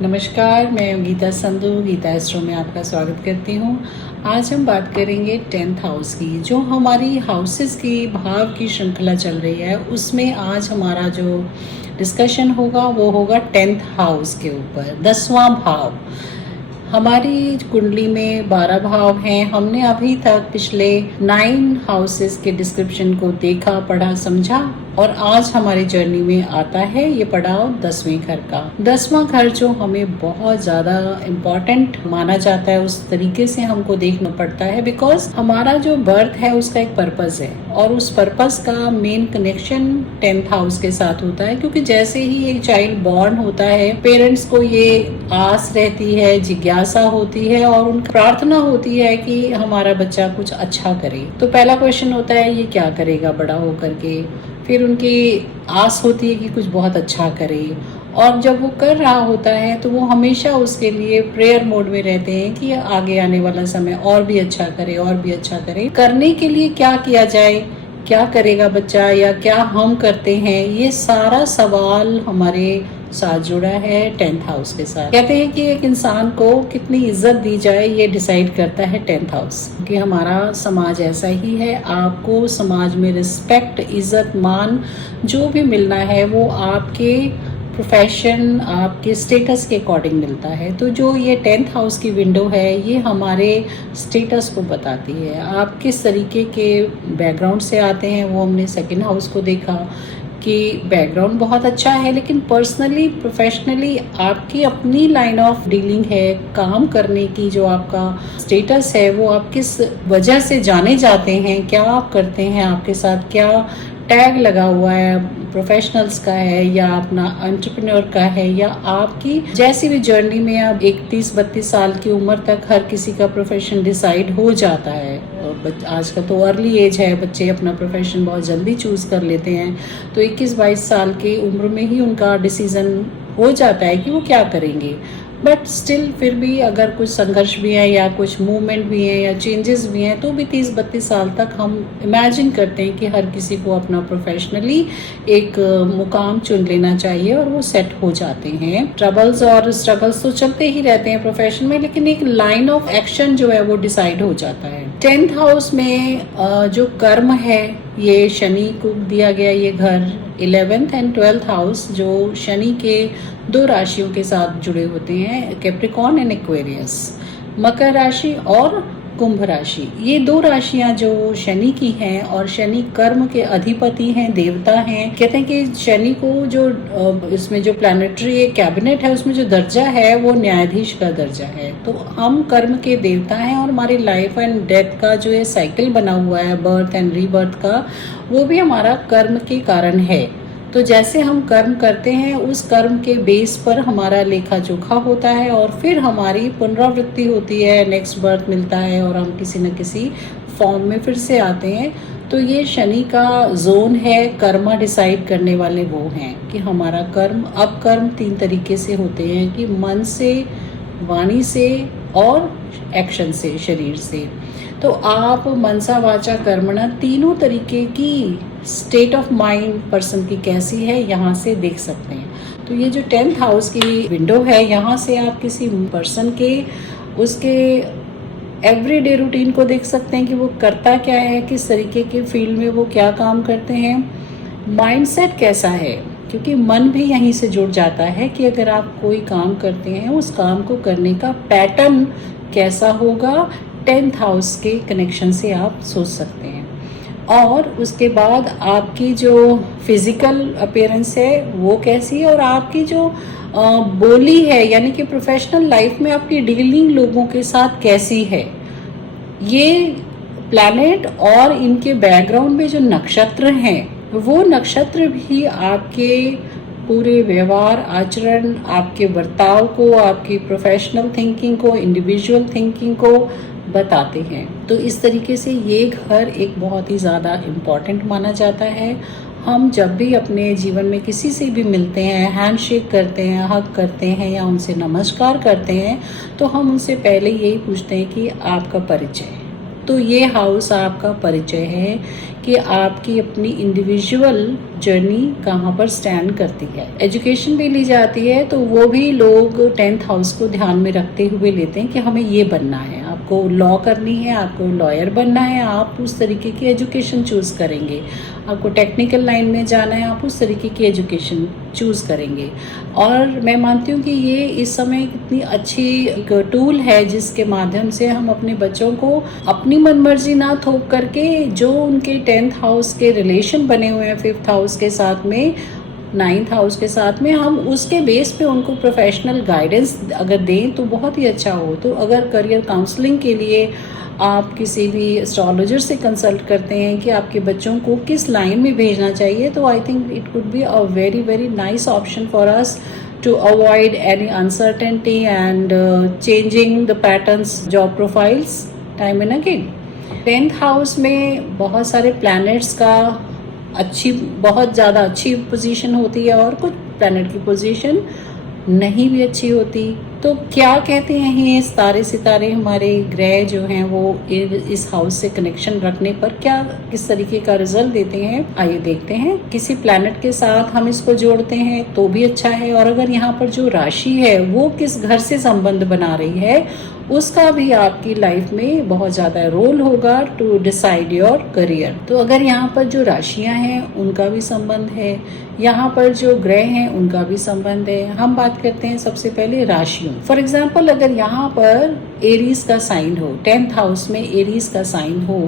नमस्कार, मैं गीता संधू गीता एस्ट्रो में आपका स्वागत करती हूँ। आज हम बात करेंगे 10th हाउस की। जो हमारी हाउसेस की भाव की श्रृंखला चल रही है, उसमें आज हमारा जो डिस्कशन होगा वो होगा 10th हाउस के ऊपर, 10वां भाव। हमारी कुंडली में 12 भाव हैं। हमने अभी तक पिछले 9 हाउसेस के डिस्क्रिप्शन को देखा, पढ़ा, समझा और आज हमारी जर्नी में आता है ये पड़ाव 10वें घर का। 10वां घर जो हमें बहुत ज़्यादा इम्पॉर्टेंट माना जाता है, उस तरीके से हमको देखना पड़ता है बिकॉज हमारा जो बर्थ है उसका एक पर्पस है और उस पर्पस का मेन कनेक्शन 10th हाउस के साथ होता है। क्योंकि जैसे ही एक चाइल्ड बॉर्न होता है, पेरेंट्स को ये आस रहती है, जिज्ञासा होती है और उनकी प्रार्थना होती है कि हमारा बच्चा कुछ अच्छा करे। तो पहला क्वेश्चन होता है ये क्या करेगा बड़ा होकर के। फिर उनकी आस होती है कि कुछ बहुत अच्छा करे और जब वो कर रहा होता है तो वो हमेशा उसके लिए प्रेयर मोड में रहते हैं कि आगे आने वाला समय और भी अच्छा करे, और भी अच्छा करे। करने के लिए क्या किया जाए, क्या करेगा बच्चा या क्या हम करते हैं, ये सारा सवाल हमारे साथ जुड़ा है 10th हाउस के साथ। कहते हैं कि एक इंसान को कितनी इज्जत दी जाए ये डिसाइड करता है 10th हाउस। कि हमारा समाज ऐसा ही है, आपको समाज में रिस्पेक्ट, इज्जत, मान जो भी मिलना है वो आपके प्रोफेशन, आपके स्टेटस के अकॉर्डिंग मिलता है। तो जो ये 10th हाउस की विंडो है ये हमारे स्टेटस को बताती है। आप किस तरीके के बैकग्राउंड से आते हैं, वो हमने 2nd हाउस को देखा कि बैकग्राउंड बहुत अच्छा है, लेकिन पर्सनली, प्रोफेशनली आपकी अपनी लाइन ऑफ डीलिंग है, काम करने की जो आपका स्टेटस है वो आप किस वजह से जाने जाते हैं, क्या आप करते हैं, आपके साथ क्या टैग लगा हुआ है, प्रोफेशनल्स का है या अपना एंटरप्रेन्योर का है, या आपकी जैसी भी जर्नी में आप 31-32 साल की उम्र तक हर किसी का प्रोफेशन डिसाइड हो जाता है। आज का तो अर्ली एज है, बच्चे अपना प्रोफेशन बहुत जल्दी चूज कर लेते हैं। तो 21-22 साल की उम्र में ही उनका डिसीजन हो जाता है कि वो क्या करेंगे। बट स्टिल फिर भी अगर कुछ संघर्ष भी है या कुछ मूवमेंट भी है या चेंजेस भी हैं तो भी 30-32 साल तक हम इमेजिन करते हैं कि हर किसी को अपना प्रोफेशनली एक मुकाम चुन लेना चाहिए और वो सेट हो जाते हैं। ट्रबल्स और स्ट्रगल्स तो चलते ही रहते हैं प्रोफेशन में, लेकिन एक लाइन ऑफ एक्शन जो है वो डिसाइड हो जाता है। 10th हाउस में जो कर्म है ये शनि को दिया गया, ये घर 11th एंड 12th हाउस जो शनि के 2 राशियों के साथ जुड़े होते हैं, कैप्रिकॉर्न एंड एक्वेरियस, मकर राशि और कुंभ राशि। ये 2 राशियां जो शनि की हैं और शनि कर्म के अधिपति हैं, देवता हैं। कहते हैं कि शनि को जो इसमें जो प्लैनेटरी कैबिनेट है उसमें जो दर्जा है वो न्यायाधीश का दर्जा है। तो हम कर्म के देवता हैं और हमारी लाइफ एंड डेथ का जो ये साइकिल बना हुआ है, बर्थ एंड रीबर्थ का, वो भी हमारा कर्म के कारण है। तो जैसे हम कर्म करते हैं उस कर्म के बेस पर हमारा लेखा जोखा होता है और फिर हमारी पुनरावृत्ति होती है, नेक्स्ट बर्थ मिलता है और हम किसी न किसी फॉर्म में फिर से आते हैं। तो ये शनि का जोन है, कर्मा डिसाइड करने वाले वो हैं कि हमारा कर्म। अब कर्म 3 तरीके से होते हैं कि मन से, वाणी से और एक्शन से, शरीर से। तो आप मनसा वाचा कर्मणा तीनों तरीके की स्टेट ऑफ माइंड पर्सन की कैसी है यहाँ से देख सकते हैं। तो ये जो 10th हाउस की विंडो है, यहाँ से आप किसी पर्सन के उसके एवरीडे रूटीन को देख सकते हैं कि वो करता क्या है, किस तरीके के फील्ड में वो क्या काम करते हैं, माइंडसेट कैसा है। क्योंकि मन भी यहीं से जुड़ जाता है कि अगर आप कोई काम करते हैं उस काम को करने का पैटर्न कैसा होगा, 10th हाउस के कनेक्शन से आप सोच सकते हैं। और उसके बाद आपकी जो फिजिकल अपीयरेंस है वो कैसी है और आपकी जो बोली है यानी कि प्रोफेशनल लाइफ में आपकी डीलिंग लोगों के साथ कैसी है। ये प्लैनेट और इनके बैकग्राउंड में जो नक्षत्र हैं वो नक्षत्र भी आपके पूरे व्यवहार, आचरण, आपके बर्ताव को, आपकी प्रोफेशनल थिंकिंग को, इंडिविजुअल थिंकिंग को बताते हैं। तो इस तरीके से ये घर एक बहुत ही ज़्यादा इम्पॉर्टेंट माना जाता है। हम जब भी अपने जीवन में किसी से भी मिलते हैं, हैंडशेक करते हैं, हग करते हैं या उनसे नमस्कार करते हैं तो हम उनसे पहले यही पूछते हैं कि आपका परिचय, तो ये हाउस आपका परिचय है कि आपकी अपनी इंडिविजुअल जर्नी कहाँ पर स्टैंड करती है। एजुकेशन भी ली जाती है, तो वो भी लोग 10th हाउस को ध्यान में रखते हुए लेते हैं कि हमें ये बनना है, आपको लॉ करनी है, आपको लॉयर बनना है, आप उस तरीके की एजुकेशन चूज करेंगे। आपको टेक्निकल लाइन में जाना है, आप उस तरीके की एजुकेशन चूज करेंगे। और मैं मानती हूँ कि ये इस समय इतनी अच्छी एक टूल है जिसके माध्यम से हम अपने बच्चों को अपनी मनमर्जी ना थोप करके, जो उनके 10th हाउस के रिलेशन बने हुए हैं 5th हाउस के साथ में, 9th हाउस के साथ में, हम उसके बेस पे उनको प्रोफेशनल गाइडेंस अगर दें तो बहुत ही अच्छा हो। तो अगर करियर काउंसलिंग के लिए आप किसी भी एस्ट्रोलॉजर से कंसल्ट करते हैं कि आपके बच्चों को किस लाइन में भेजना चाहिए, तो I think it could be a very very nice option for us to avoid any uncertainty and changing the patterns job profiles time and again। 10th house में बहुत सारे प्लैनेट्स का बहुत ज़्यादा अच्छी पोजीशन होती है और कुछ प्लैनेट की पोजीशन नहीं भी अच्छी होती। तो क्या कहते हैं ये तारे सितारे, हमारे ग्रह जो हैं वो इस हाउस से कनेक्शन रखने पर क्या किस तरीके का रिजल्ट देते हैं, आइए देखते हैं। किसी प्लैनेट के साथ हम इसको जोड़ते हैं तो भी अच्छा है, और अगर यहाँ पर जो राशि है वो किस घर से संबंध बना रही है उसका भी आपकी लाइफ में बहुत ज़्यादा रोल होगा टू डिसाइड योर करियर। तो अगर यहाँ पर जो राशियाँ हैं उनका भी संबंध है, यहाँ पर जो ग्रह हैं उनका भी संबंध है। हम बात करते हैं सबसे पहले राशियों। फॉर एग्जाम्पल, अगर यहाँ पर एरीज का साइन हो, 10th हाउस में एरीज का साइन हो,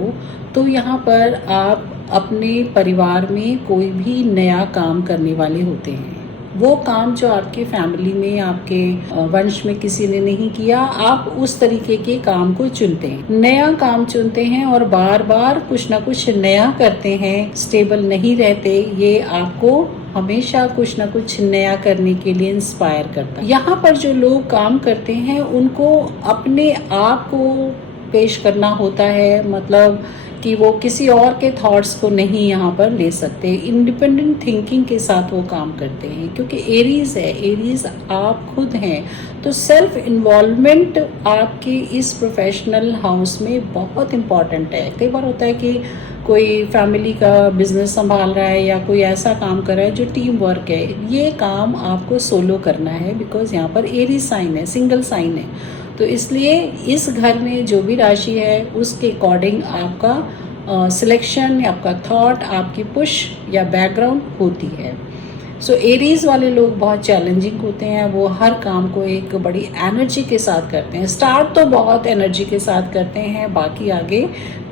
तो यहाँ पर आप अपने परिवार में कोई भी नया काम करने वाले होते हैं। वो काम जो आपके फैमिली में, आपके वंश में किसी ने नहीं किया, आप उस तरीके के काम को चुनते हैं, नया काम चुनते हैं और बार बार कुछ ना कुछ नया करते हैं, स्टेबल नहीं रहते। ये आपको हमेशा कुछ ना कुछ नया करने के लिए इंस्पायर करता है। यहाँ पर जो लोग काम करते हैं उनको अपने आप को पेश करना होता है, मतलब कि वो किसी और के थॉट्स को नहीं यहाँ पर ले सकते, इंडिपेंडेंट थिंकिंग के साथ वो काम करते हैं, क्योंकि एरीज है, एरीज आप खुद हैं। तो सेल्फ इन्वॉल्वमेंट आपके इस प्रोफेशनल हाउस में बहुत इम्पॉर्टेंट है। कई बार होता है कि कोई फैमिली का बिजनेस संभाल रहा है या कोई ऐसा काम कर रहा है जो टीम वर्क है, ये काम आपको सोलो करना है, बिकॉज यहाँ पर एरीज साइन है, सिंगल साइन है। तो इसलिए इस घर में जो भी राशि है उसके अकॉर्डिंग आपका सिलेक्शन, आपका थॉट, आपकी पुश या बैकग्राउंड होती है। सो एरीज वाले लोग बहुत चैलेंजिंग होते हैं, वो हर काम को एक बड़ी एनर्जी के साथ करते हैं। स्टार्ट तो बहुत एनर्जी के साथ करते हैं, बाकी आगे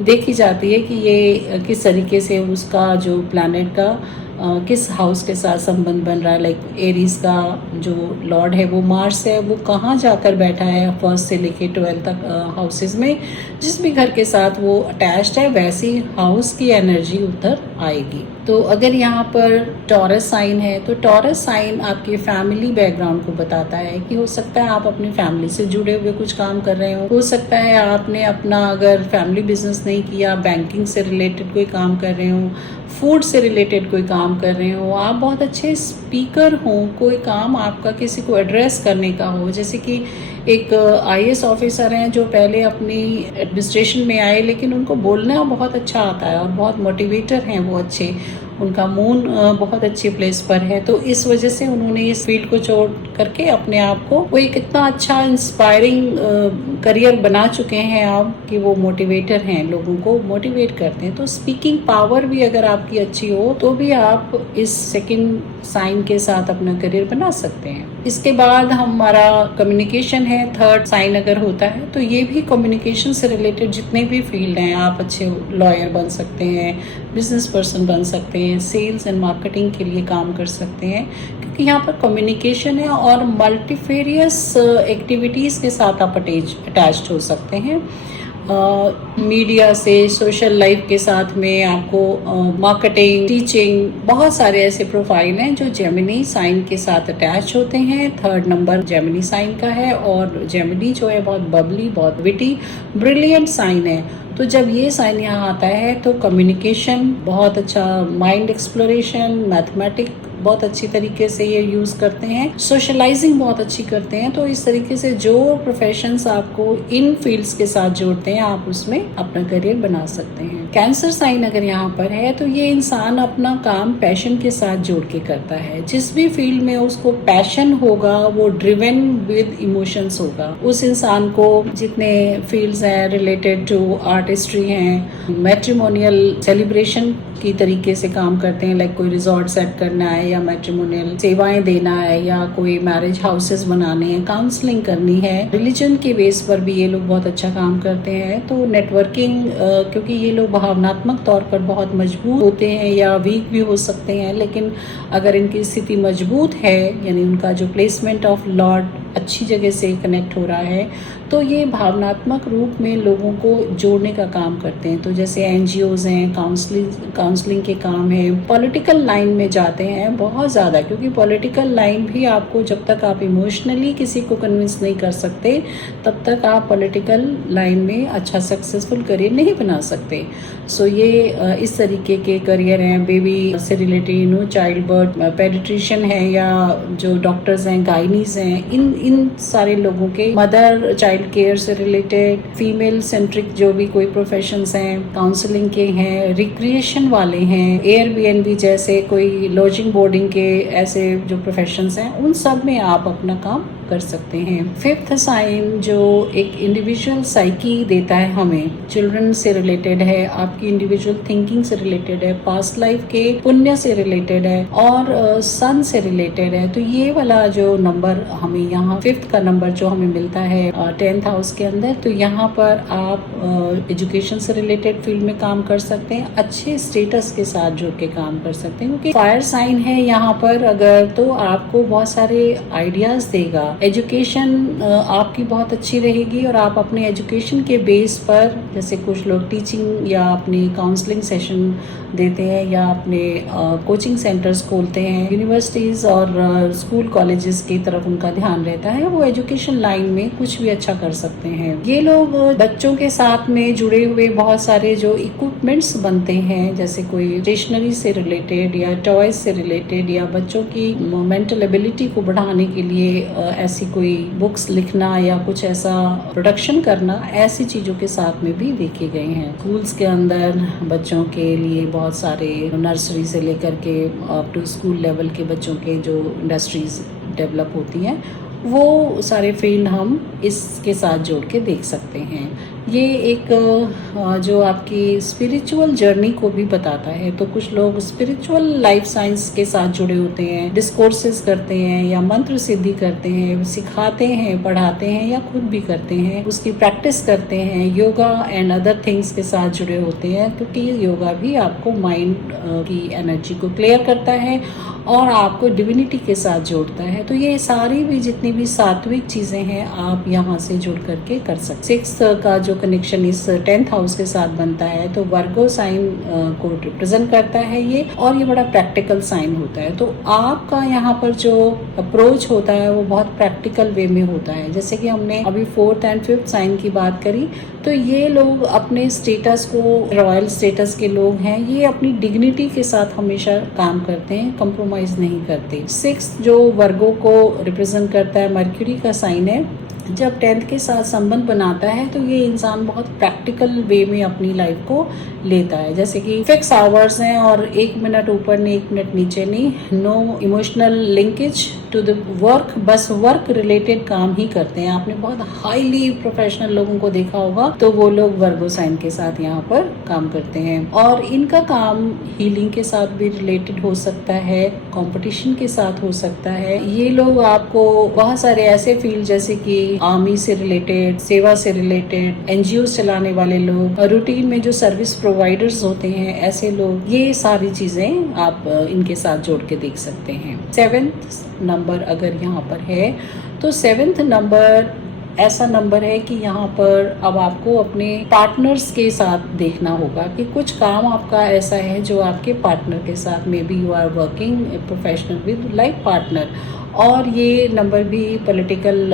देखी जाती है कि ये किस तरीके से उसका जो प्लैनेट का किस हाउस के साथ संबंध बन रहा है। लाइक एरीज का जो लॉर्ड है वो मार्स है, वो कहाँ जाकर बैठा है 1st से लेके 12th तक हाउसेस में, जिस भी घर के साथ वो अटैच्ड है वैसी हाउस की एनर्जी उधर आएगी। तो अगर यहाँ पर टॉरस साइन है, तो टॉरस साइन आपके फैमिली बैकग्राउंड को बताता है कि हो सकता है आप अपनी फैमिली से जुड़े हुए कुछ काम कर रहे हो सकता है आपने अपना अगर फैमिली बिजनेस नहीं किया, बैंकिंग से रिलेटेड कोई काम कर रहे हो, फूड से रिलेटेड कोई काम कर रहे हो, आप बहुत अच्छे स्पीकर हो, कोई काम आपका किसी को एड्रेस करने का हो। जैसे कि एक IAS ऑफिसर हैं जो पहले अपनी एडमिनिस्ट्रेशन में आए, लेकिन उनको बोलना बहुत अच्छा आता है और बहुत मोटिवेटर हैं वो अच्छे, उनका मून बहुत अच्छी प्लेस पर है। तो इस वजह से उन्होंने इस फील्ड को छोड़ करके अपने आप को वो एक इतना अच्छा इंस्पायरिंग करियर बना चुके हैं आप कि वो मोटिवेटर हैं, लोगों को मोटिवेट करते हैं। तो स्पीकिंग पावर भी अगर आपकी अच्छी हो तो भी आप इस सेकंड साइन के साथ अपना करियर बना सकते हैं। इसके बाद हमारा कम्युनिकेशन है, 3rd साइन अगर होता है तो ये भी कम्युनिकेशन से रिलेटेड जितने भी फील्ड हैं, आप अच्छे लॉयर बन सकते हैं, बिजनेस पर्सन बन सकते हैं, सेल्स एंड मार्केटिंग के लिए काम कर सकते हैं, क्योंकि यहाँ पर कम्युनिकेशन है और मल्टीफेरियस एक्टिविटीज़ के साथ आप अटैच्ड हो सकते हैं। मीडिया से, सोशल लाइफ के साथ में आपको मार्केटिंग, टीचिंग, बहुत सारे ऐसे प्रोफाइल हैं जो जेमिनी साइन के साथ अटैच होते हैं। 3rd नंबर जेमिनी साइन का है और जेमिनी जो है बहुत बबली, बहुत विटी, ब्रिलियंट साइन है। तो जब ये साइन यहाँ आता है तो कम्युनिकेशन बहुत अच्छा, माइंड एक्सप्लोरेशन, मैथमेटिक बहुत अच्छी तरीके से ये यूज करते हैं, सोशलाइजिंग बहुत अच्छी करते हैं। तो इस तरीके से जो प्रोफेशंस आपको इन फील्ड्स के साथ जोड़ते हैं, आप उसमें अपना करियर बना सकते हैं। कैंसर साइन अगर यहाँ पर है तो ये इंसान अपना काम पैशन के साथ जोड़ के करता है। जिस भी फील्ड में उसको पैशन होगा, वो ड्रिवन विद इमोशंस होगा। उस इंसान को जितने फील्ड्स हैं रिलेटेड टू आर्टिस्ट्री हैं, मैट्रिमोनियल सेलिब्रेशन की तरीके से काम करते हैं, लाइक कोई रिजॉर्ट सेट करना है या मैट्रिमोनियल सेवाएं देना है या कोई मैरिज हाउसेस बनाने हैं, काउंसलिंग करनी है, रिलीजन के बेस पर भी ये लोग बहुत अच्छा काम करते हैं। तो नेटवर्किंग, क्योंकि ये लोग भावनात्मक तौर पर बहुत मजबूत होते हैं या वीक भी हो सकते हैं, लेकिन अगर इनकी स्थिति मजबूत है, यानी उनका जो प्लेसमेंट ऑफ लॉर्ड अच्छी जगह से कनेक्ट हो रहा है, तो ये भावनात्मक रूप में लोगों को जोड़ने का काम करते हैं। तो जैसे एनजीओज हैं, काउंसलिंग के काम है, पॉलिटिकल लाइन में जाते हैं बहुत ज़्यादा, क्योंकि पॉलिटिकल लाइन भी आपको, जब तक आप इमोशनली किसी को कन्विंस नहीं कर सकते, तब तक आप पॉलिटिकल लाइन में अच्छा सक्सेसफुल करियर नहीं बना सकते। सो ये इस तरीके के करियर हैं। बेबी से रिलेटेड चाइल्ड बर्थ, पेडिट्रिशियन है, या जो डॉक्टर्स हैं, गाइनीज हैं, इन सारे लोगों के, मदर चाइल्ड केयर से रिलेटेड, फीमेल सेंट्रिक जो भी कोई प्रोफेशंस हैं, काउंसलिंग के हैं, रिक्रिएशन वाले हैं, एयरबीएनबी जैसे कोई लॉजिंग बोर्डिंग के ऐसे जो प्रोफेशंस हैं, उन सब में आप अपना काम कर सकते हैं। फिफ्थ साइन जो एक इंडिविजुअल साइकी देता है हमें, चिल्ड्रन से रिलेटेड है, आपकी इंडिविजुअल थिंकिंग से रिलेटेड है, पास्ट लाइफ के पुण्य से रिलेटेड है और सन से रिलेटेड है। तो ये वाला जो नंबर हमें यहाँ, फिफ्थ का नंबर जो हमें मिलता है 10th हाउस के अंदर, तो यहाँ पर आप एजुकेशन से रिलेटेड फील्ड में काम कर सकते हैं, अच्छे स्टेटस के साथ जुड़ के काम कर सकते हैं, क्योंकि फायर साइन है यहाँ पर अगर, तो आपको बहुत सारे आइडियाज देगा। एजुकेशन आपकी बहुत अच्छी रहेगी और आप अपने एजुकेशन के बेस पर, जैसे कुछ लोग टीचिंग या अपनी काउंसलिंग सेशन देते हैं या अपने कोचिंग सेंटर्स खोलते हैं, यूनिवर्सिटीज और स्कूल कॉलेजेस की तरफ उनका ध्यान रहता है, वो एजुकेशन लाइन में कुछ भी अच्छा कर सकते हैं। ये लोग बच्चों के साथ में जुड़े हुए बहुत सारे जो इक्विपमेंट्स बनते हैं, जैसे कोई स्टेशनरी से रिलेटेड या टॉयज से रिलेटेड, या बच्चों की मेंटल एबिलिटी को बढ़ाने के लिए ऐसी कोई बुक्स लिखना या कुछ ऐसा प्रोडक्शन करना, ऐसी चीजों के साथ में भी देखे गए हैं। स्कूल्स के अंदर बच्चों के लिए बहुत सारे, नर्सरी से लेकर के अप टू स्कूल लेवल के बच्चों के जो इंडस्ट्रीज डेवलप होती हैं, वो सारे फील्ड हम इसके साथ जोड़ के देख सकते हैं। ये एक जो आपकी स्पिरिचुअल जर्नी को भी बताता है। तो कुछ लोग स्पिरिचुअल लाइफ साइंस के साथ जुड़े होते हैं, डिस्कोर्सेस करते हैं या मंत्र सिद्धि करते हैं, सिखाते हैं, पढ़ाते हैं या खुद भी करते हैं, उसकी प्रैक्टिस करते हैं, योगा एंड अदर थिंग्स के साथ जुड़े होते हैं, क्योंकि योगा भी आपको माइंड की एनर्जी को क्लियर करता है और आपको डिविनिटी के साथ जोड़ता है। तो ये सारी भी जितनी भी सात्विक चीजें हैं, आप यहाँ से जुड़ करके कर सकते। 6th का जो कनेक्शन इस 10th हाउस के साथ बनता है, तो वर्गो साइन को रिप्रेजेंट करता है ये, और ये बड़ा प्रैक्टिकल साइन होता है। तो आपका यहाँ पर जो अप्रोच होता है वो बहुत प्रैक्टिकल वे में होता है। जैसे कि हमने अभी 4th एंड 5th साइन की बात करी, तो ये लोग अपने स्टेटस को, रॉयल स्टेटस के लोग हैं, ये अपनी डिग्निटी के साथ हमेशा काम करते हैं, कंप्रोमाइज नहीं करते। 6th जो वर्गो को रिप्रेजेंट करता है, मर्क्यूरी का साइन है, जब 10th के साथ संबंध बनाता है तो ये इंसान बहुत प्रैक्टिकल वे में अपनी लाइफ को लेता है। जैसे कि फिक्स आवर्स हैं और 1 मिनट ऊपर नहीं 1 मिनट नीचे नहीं, no emotional linkage to the work, बस वर्क रिलेटेड काम ही करते हैं। आपने बहुत हाईली प्रोफेशनल लोगों को देखा होगा, तो वो लोग वर्गो साइन के साथ यहाँ पर काम करते हैं। और इनका काम हीलिंग के साथ भी रिलेटेड हो सकता है, कंपटीशन के साथ हो सकता है। ये लोग आपको बहुत सारे ऐसे फील्ड, जैसे कि आर्मी से रिलेटेड, सेवा से रिलेटेड, एनजीओ चलाने वाले लोग, रूटीन में जो सर्विस प्रोवाइडर्स होते हैं, ऐसे लोग, ये सारी चीजें आप इनके साथ जोड़ के देख सकते हैं। 7th नंबर अगर यहाँ पर है, तो 7th नंबर ऐसा नंबर है कि यहाँ पर अब आपको अपने पार्टनर्स के साथ देखना होगा कि कुछ काम आपका ऐसा है जो आपके पार्टनर के साथ, may be you are working professional with life partner, और ये नंबर भी पॉलिटिकल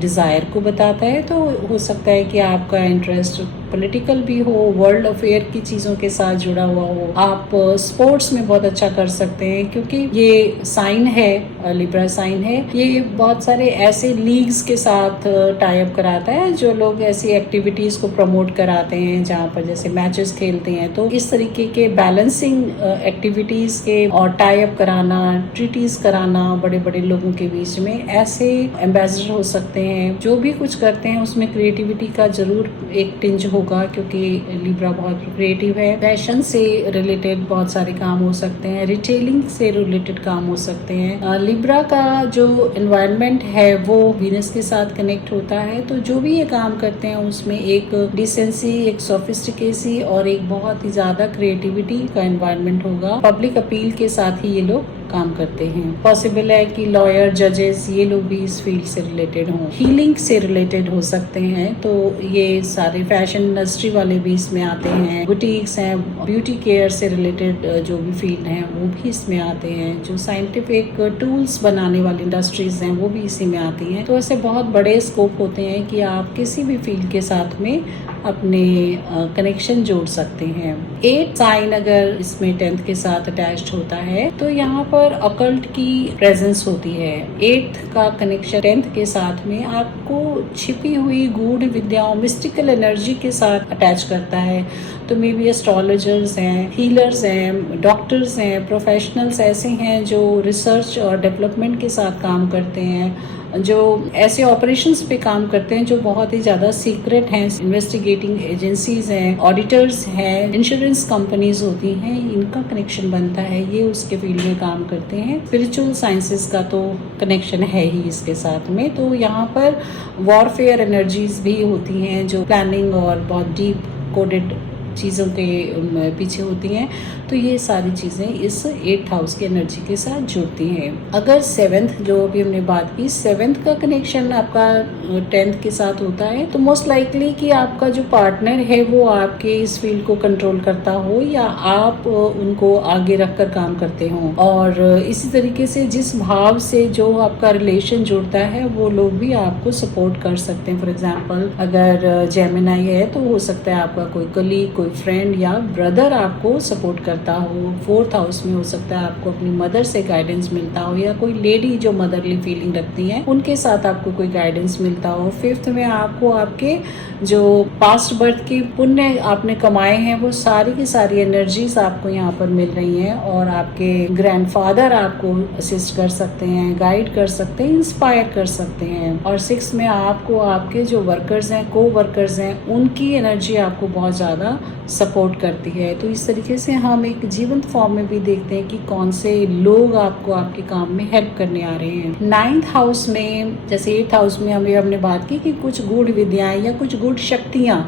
डिज़ायर को बताता है। तो हो सकता है कि आपका इंटरेस्ट पॉलिटिकल भी हो, वर्ल्ड अफेयर की चीज़ों के साथ जुड़ा हुआ हो। आप स्पोर्ट्स में बहुत अच्छा कर सकते हैं, क्योंकि ये साइन है, लिब्रा साइन है, ये बहुत सारे ऐसे लीग्स के साथ टाई अप कराता है जो लोग ऐसी एक्टिविटीज़ को प्रमोट कराते हैं जहाँ पर जैसे मैचेस खेलते हैं। तो इस तरीके के बैलेंसिंग एक्टिविटीज़ के और टाई अप कराना, ट्रीटीज कराना बड़े बड़े लोगों के बीच में, ऐसे एम्बेसडर हो सकते हैं। जो भी कुछ करते हैं उसमें क्रिएटिविटी का जरूर एक टिंज होगा, क्योंकि लिब्रा बहुत क्रिएटिव है। फैशन से रिलेटेड बहुत सारे काम हो सकते हैं, रिटेलिंग से रिलेटेड काम हो सकते हैं। लिब्रा का जो एनवायरनमेंट है वो वीनस के साथ कनेक्ट होता है, तो जो भी ये काम करते हैं उसमें एक डिसेंसी, एक सोफिस्टिकेसी और एक बहुत ही ज्यादा क्रिएटिविटी का एनवायरनमेंट होगा। पब्लिक अपील के साथ ही ये लोग काम करते हैं। पॉसिबल है कि लॉयर, जजेस, ये लोग भी इस फील्ड से रिलेटेड हों। हीलिंग से रिलेटेड हो सकते हैं, तो ये सारे फैशन इंडस्ट्री वाले भी इसमें आते हैं। बुटीक्स हैं, ब्यूटी केयर से रिलेटेड जो भी फील्ड हैं वो भी इसमें आते हैं। जो साइंटिफिक टूल्स बनाने वाली इंडस्ट्रीज हैं वो भी इसी में आती हैं। तो ऐसे बहुत बड़े स्कोप होते हैं कि आप किसी भी फील्ड के साथ में अपने कनेक्शन जोड़ सकते हैं। 8 साइन अगर इसमें 10th के साथ अटैच्ड होता है तो यहाँ पर अकल्ट की प्रेजेंस होती है। 8th का कनेक्शन 10th के साथ में आपको छिपी हुई गूढ़ विद्याओं, मिस्टिकल एनर्जी के साथ अटैच करता है। तो मे बी एस्ट्रोलॉजर्स हैं, हीलर्स हैं, डॉक्टर्स हैं, प्रोफेशनल्स ऐसे हैं जो रिसर्च और डेवलपमेंट के साथ काम करते हैं, जो ऐसे ऑपरेशंस पे काम करते हैं जो बहुत ही ज़्यादा सीक्रेट हैं। इन्वेस्टिगेटिंग एजेंसीज हैं, ऑडिटर्स हैं, इंश्योरेंस कंपनीज होती हैं, इनका कनेक्शन बनता है, ये उसके फील्ड में काम करते हैं। स्पिरिचुअल साइंसेस का तो कनेक्शन है ही इसके साथ में। तो यहाँ पर वॉरफेयर एनर्जीज भी होती हैं जो प्लानिंग और बहुत डीप कोडेड चीज़ों के पीछे होती हैं। तो ये सारी चीज़ें इस 8th हाउस की एनर्जी के साथ जुड़ती हैं। अगर 7th, जो अभी हमने बात की, 7th का कनेक्शन आपका 10th के साथ होता है, तो मोस्ट लाइकली कि आपका जो पार्टनर है वो आपके इस फील्ड को कंट्रोल करता हो या आप उनको आगे रखकर काम करते हो। और इसी तरीके से जिस भाव से जो आपका रिलेशन जुड़ता है वो लोग भी आपको सपोर्ट कर सकते हैं। फॉर एग्जाम्पल अगर जेमिनाई है तो हो सकता है आपका कोई कलीग, कोई फ्रेंड या ब्रदर आपको सपोर्ट करता हो। 4th हाउस में हो सकता है आपको अपनी मदर से गाइडेंस मिलता हो, या कोई लेडी जो मदरली फीलिंग रखती हैं उनके साथ आपको कोई गाइडेंस मिलता हो। 5th में आपको आपके जो पास्ट बर्थ की पुण्य आपने कमाए हैं वो सारी की सारी एनर्जीज आपको यहाँ पर मिल रही हैं, और आपके ग्रैंडफादर आपको असिस्ट कर सकते हैं, गाइड कर सकते हैं, इंस्पायर कर सकते हैं। और 6 में आपको आपके जो वर्कर्स हैं, को वर्कर्स हैं, उनकी एनर्जी आपको बहुत ज़्यादा सपोर्ट करती है। तो इस तरीके से हम एक जीवंत फॉर्म में भी देखते हैं कि कौन से लोग आपको आपके काम में हेल्प करने आ रहे हैं। 9th हाउस में, जैसे 8th हाउस में हमने बात की कि कुछ गूढ़ विद्याएं या कुछ गूढ़ शक्तियां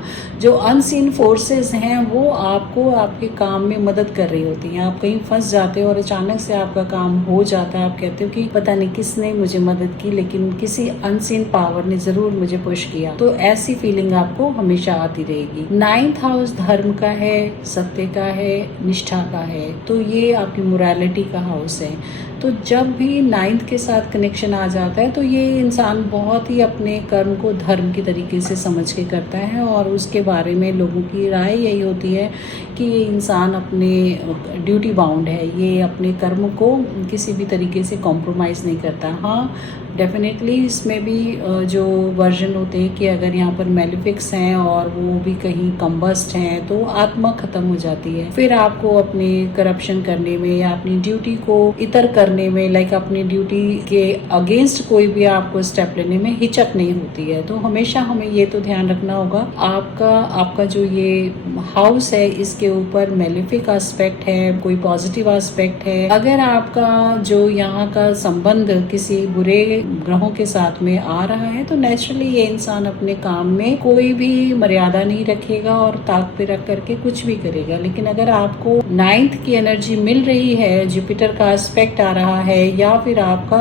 जो अनसीन फोर्सेस हैं वो आपको आपके काम में मदद कर रही होती हैं। आप कहीं फंस जाते हो और अचानक से आपका काम हो जाता है, आप कहते हो कि पता नहीं किसने मुझे मदद की, लेकिन किसी अनसीन पावर ने जरूर मुझे पुश किया। तो ऐसी फीलिंग आपको हमेशा आती रहेगी। 9th हाउस धर्म का है, सत्य का है, निष्ठा का है, तो ये आपकी मोरालिटी का हाउस है। तो जब भी 9th के साथ कनेक्शन आ जाता है तो ये इंसान बहुत ही अपने कर्म को धर्म की तरीके से समझ के करता है, और उसके बारे में लोगों की राय यही होती है कि ये इंसान अपने ड्यूटी बाउंड है, ये अपने कर्म को किसी भी तरीके से कॉम्प्रोमाइज़ नहीं करता। हाँ, डेफिनेटली इसमें भी जो वर्जन होते हैं कि अगर यहाँ पर मेलिफिक्स हैं और वो भी कहीं कम्बस्ट हैं तो आत्मा खत्म हो जाती है। फिर आपको अपने करप्शन करने में या अपनी ड्यूटी को इतर करने में, लाइक अपनी ड्यूटी के अगेंस्ट कोई भी आपको स्टेप लेने में हिचक नहीं होती है। तो हमेशा हमें ये तो ध्यान रखना होगा आपका जो ये हाउस है इसके ऊपर मेलिफिक एस्पेक्ट है, कोई पॉजिटिव एस्पेक्ट है। अगर आपका जो यहाँ का संबंध किसी बुरे ग्रहों के साथ में आ रहा है तो नेचुरली ये इंसान अपने काम में कोई भी मर्यादा नहीं रखेगा और ताक पे रख करके कुछ भी करेगा। लेकिन अगर आपको 9th की एनर्जी मिल रही है, जुपिटर का एस्पेक्ट आ रहा है, या फिर आपका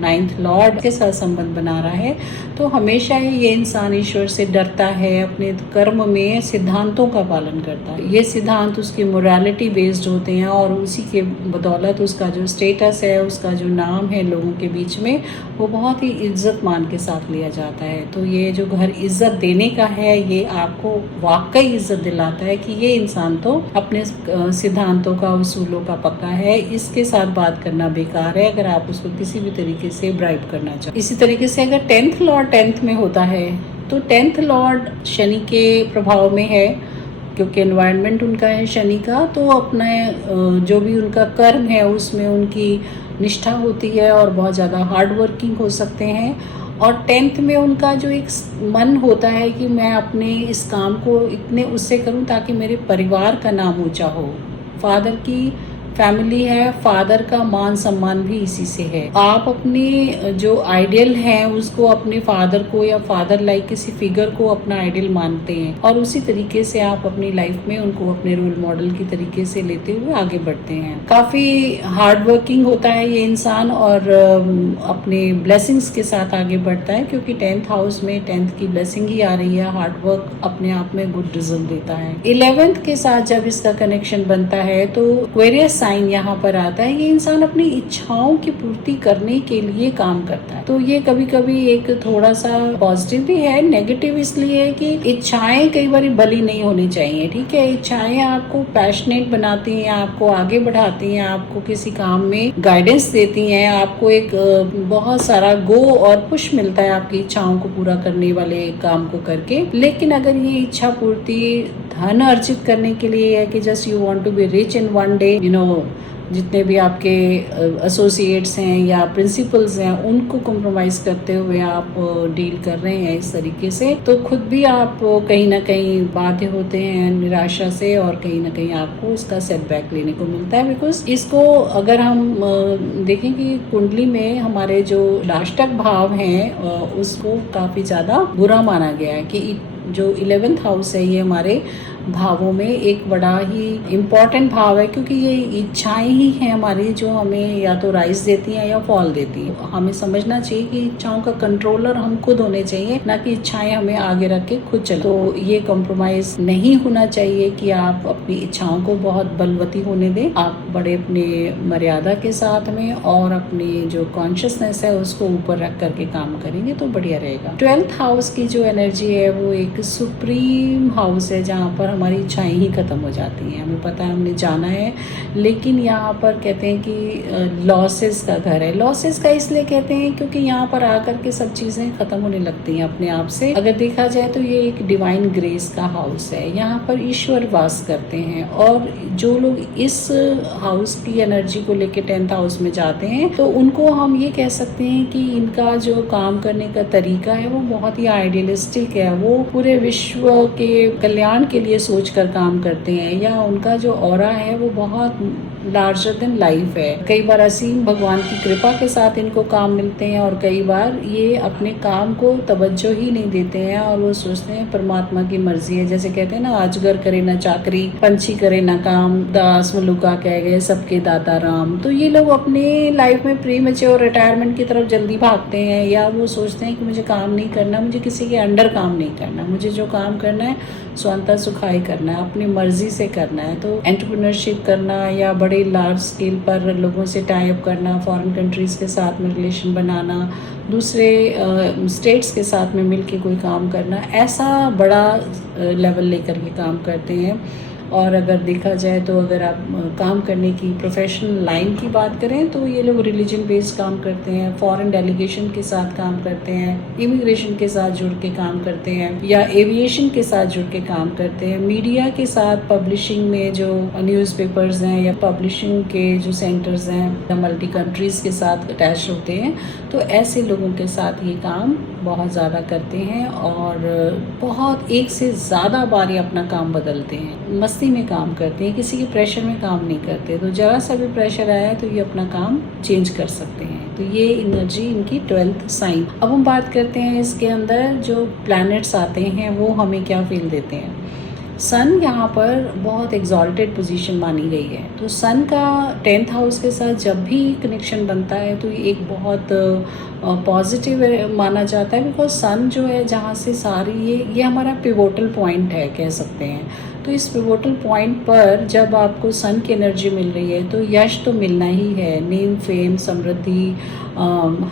9th लॉर्ड के साथ संबंध बना रहा है, तो हमेशा ही ये इंसान ईश्वर से डरता है, अपने कर्म में सिद्धांतों का पालन करता है। ये सिद्धांत उसकी मोरालिटी बेस्ड होते हैं और उसी के बदौलत उसका जो स्टेटस है, उसका जो नाम है लोगों के बीच में, वो बहुत ही इज्जत मान के साथ लिया जाता है। तो ये जो घर इज्जत देने का है, ये आपको वाकई इज्जत दिलाता है कि ये इंसान तो अपने सिद्धांतों का, उसूलों का पक्का है, इसके साथ बात करना बेकार है अगर आप उसको किसी भी तरीके से ब्राइब करना चाहो। इसी तरीके से अगर 10th लॉर्ड 10th में होता है तो 10th लॉर्ड शनि के प्रभाव में है, क्योंकि एनवायरनमेंट उनका है शनि का, तो अपने जो भी उनका कर्म है उसमें उनकी निष्ठा होती है और बहुत ज़्यादा हार्ड वर्किंग हो सकते हैं। और 10th में उनका जो एक मन होता है कि मैं अपने इस काम को इतने उससे करूं ताकि मेरे परिवार का नाम ऊंचा हो। फादर की फैमिली है, फादर का मान सम्मान भी इसी से है। आप अपने जो आइडियल हैं उसको, अपने फादर को या फादर लाइक किसी फिगर को अपना आइडियल मानते हैं और उसी तरीके से आप अपनी लाइफ में उनको अपने रोल मॉडल की तरीके से लेते हुए आगे बढ़ते हैं। काफी हार्ड वर्किंग होता है ये इंसान और अपने ब्लेसिंग्स के साथ आगे बढ़ता है, क्योंकि 10th हाउस में 10th की ब्लेसिंग ही आ रही है। हार्ड वर्क अपने आप में गुड रिजल्ट देता है। 11th के साथ जब इसका कनेक्शन बनता है तो एक्वेरियस साइन यहाँ पर आता है। ये इंसान अपनी इच्छाओं की पूर्ति करने के लिए काम करता है। तो ये कभी कभी एक थोड़ा सा पॉजिटिव भी है, नेगेटिव इसलिए है कि इच्छाएं कई बार बली नहीं होनी चाहिए। ठीक है, इच्छाएं आपको पैशनेट बनाती हैं, आपको आगे बढ़ाती हैं, आपको किसी काम में गाइडेंस देती हैं, आपको एक बहुत सारा गो और पुश मिलता है आपकी इच्छाओं को पूरा करने वाले काम को करके। लेकिन अगर ये इच्छा पूर्ति धन अर्जित करने के लिए है कि just you want to be rich in one day, जितने भी आपके एसोसिएट्स हैं या प्रिंसिपल्स हैं उनको कॉम्प्रोमाइज करते हुए आप डील कर रहे हैं इस तरीके से, तो खुद भी आप कहीं ना कहीं बाध्य होते हैं निराशा से और कहीं ना कहीं आपको उसका सेटबैक लेने को मिलता है। बिकॉज इसको अगर हम देखें कि कुंडली में हमारे जो राष्ट्रक भाव हैं उसको काफी ज्यादा बुरा माना गया है कि जो 11th हाउस है ये हमारे भावों में एक बड़ा ही इम्पोर्टेंट भाव है, क्योंकि ये इच्छाएं ही हैं हमारी जो हमें या तो राइज देती हैं या फॉल देती हैं। हमें समझना चाहिए कि इच्छाओं का कंट्रोलर हम खुद होने चाहिए, ना कि इच्छाएं हमें आगे रख के खुद चले। तो ये कॉम्प्रोमाइज नहीं होना चाहिए कि आप अपनी इच्छाओं को बहुत बलवती होने दें। आप बड़े अपने मर्यादा के साथ में और अपनी जो कॉन्शियसनेस है उसको ऊपर रख करके काम करेंगे तो बढ़िया रहेगा। 12th हाउस की जो एनर्जी है वो एक सुप्रीम हाउस है जहाँ पर हमारी इच्छाएं ही खत्म हो जाती हैं। हमें पता है, हमने जाना है, लेकिन यहाँ पर कहते हैं कि लॉसेस का घर है। लॉसेस का इसलिए कहते हैं क्योंकि यहाँ पर आकर के सब चीजें खत्म होने लगती हैं अपने आप से। अगर देखा जाए तो ये एक डिवाइन ग्रेस का हाउस है, यहाँ पर ईश्वर वास करते हैं। और जो लोग इस हाउस की एनर्जी को लेके 10th हाउस में जाते हैं तो उनको हम ये कह सकते हैं कि इनका जो काम करने का तरीका है वो बहुत ही आइडियलिस्टिक है। वो पूरे विश्व के कल्याण के लिए सोचकर काम करते हैं, या उनका जो ऑरा है वो बहुत लार्जर देन लाइफ है। कई बार असीम भगवान की कृपा के साथ इनको काम मिलते हैं और कई बार ये अपने काम को तवज्जो ही नहीं देते हैं और वो सोचते हैं परमात्मा की मर्जी है। जैसे कहते हैं ना, अजगर करे ना चाकरी, पंछी करे ना काम, दास मलुका कह गए सबके दाता राम। तो ये लोग अपने लाइफ में प्री मैच्योर रिटायरमेंट की तरफ जल्दी भागते हैं, या वो सोचते हैं कि मुझे काम नहीं करना, मुझे किसी के अंडर काम नहीं करना, मुझे जो काम करना है स्वांता सुखाई करना है, अपनी मर्जी से करना है। तो एंटरप्रेन्योरशिप करना या बड़े लार्ज स्केल पर लोगों से टाई अप करना, फॉरेन कंट्रीज के साथ में रिलेशन बनाना, दूसरे स्टेट्स के साथ में मिलके कोई काम करना, ऐसा बड़ा लेवल लेकर के काम करते हैं। और अगर देखा जाए तो अगर आप काम करने की प्रोफेशनल लाइन की बात करें तो ये लोग रिलीजन बेस्ड काम करते हैं, फॉरेन डेलीगेशन के साथ काम करते हैं, इमिग्रेशन के साथ जुड़ के काम करते हैं, या एविएशन के साथ जुड़ के काम करते हैं, मीडिया के साथ, पब्लिशिंग में जो न्यूज़पेपर्स हैं या पब्लिशिंग के जो सेंटर्स हैं मल्टी कंट्रीज के साथ अटैच होते हैं। तो ऐसे लोगों के साथ ये काम बहुत ज़्यादा करते हैं और बहुत एक से ज़्यादा बार ये अपना काम बदलते हैं, मस्ती में काम करते हैं, किसी के प्रेशर में काम नहीं करते। तो जरा सा भी प्रेशर आया तो ये अपना काम चेंज कर सकते हैं। तो ये एनर्जी इनकी 12th साइन। अब हम बात करते हैं इसके अंदर जो प्लैनेट्स आते हैं वो हमें क्या फील देते हैं। सन यहाँ पर बहुत एग्जॉल्टेड पोजीशन मानी गई है। तो सन का 10th हाउस के साथ जब भी कनेक्शन बनता है तो ये एक बहुत पॉजिटिव माना जाता है, बिकॉज सन जो है जहाँ से सारी ये हमारा पिवोटल पॉइंट है कह सकते हैं। तो इस पिवोटल पॉइंट पर जब आपको सन की एनर्जी मिल रही है तो यश तो मिलना ही है, नेम, फेम, समृद्धि,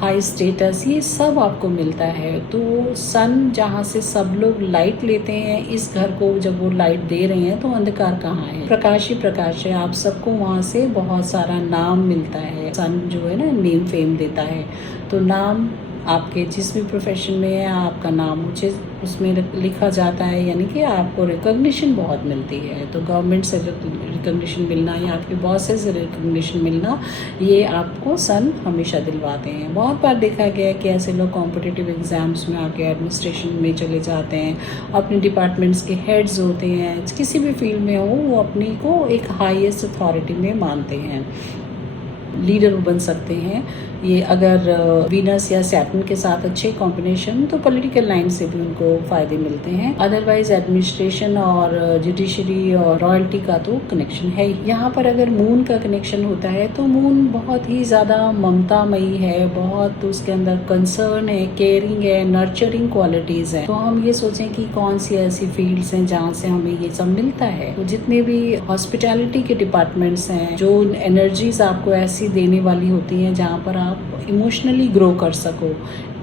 हाई स्टेटस, ये सब आपको मिलता है। तो सन जहाँ से सब लोग लाइट लेते हैं, इस घर को जब वो लाइट दे रहे हैं तो अंधकार कहाँ है, प्रकाश ही प्रकाश है। आप सबको वहाँ से बहुत सारा नाम मिलता है। सन जो है ना, नेम फेम देता है। तो नाम आपके जिस भी प्रोफेशन में है, आपका नाम उसमें लिखा जाता है, यानी कि आपको रिकॉग्निशन बहुत मिलती है। तो गवर्नमेंट से रिकॉग्निशन मिलना या आपके बॉस से रिकॉग्निशन मिलना, ये आपको सन हमेशा दिलवाते हैं। बहुत बार देखा गया है कि ऐसे लोग कॉम्पिटिटिव एग्जाम्स में आके एडमिनिस्ट्रेशन में चले जाते हैं, अपने डिपार्टमेंट्स के हेड्स होते हैं, किसी भी फील्ड में हो, वो अपनी को एक हाईएस्ट अथॉरिटी में मानते हैं, लीडर बन सकते हैं। ये अगर वीनस या सैटर्न के साथ अच्छे कॉम्बिनेशन, तो पॉलिटिकल लाइन से भी उनको फायदे मिलते हैं। अदरवाइज एडमिनिस्ट्रेशन और जुडिशरी और रॉयल्टी का तो कनेक्शन है। यहाँ पर अगर मून का कनेक्शन होता है तो मून बहुत ही ज़्यादा ममतामयी है, बहुत उसके अंदर कंसर्न है, केयरिंग है, नर्चरिंग क्वालिटीज़ हैं। तो हम ये सोचें कि कौन सी ऐसी फील्ड्स हैं जहाँ से हमें ये सब मिलता है। तो जितने भी हॉस्पिटैलिटी के डिपार्टमेंट्स हैं, जो एनर्जीज आपको ऐसी देने वाली होती हैं जहाँ पर आप इमोशनली ग्रो कर सको,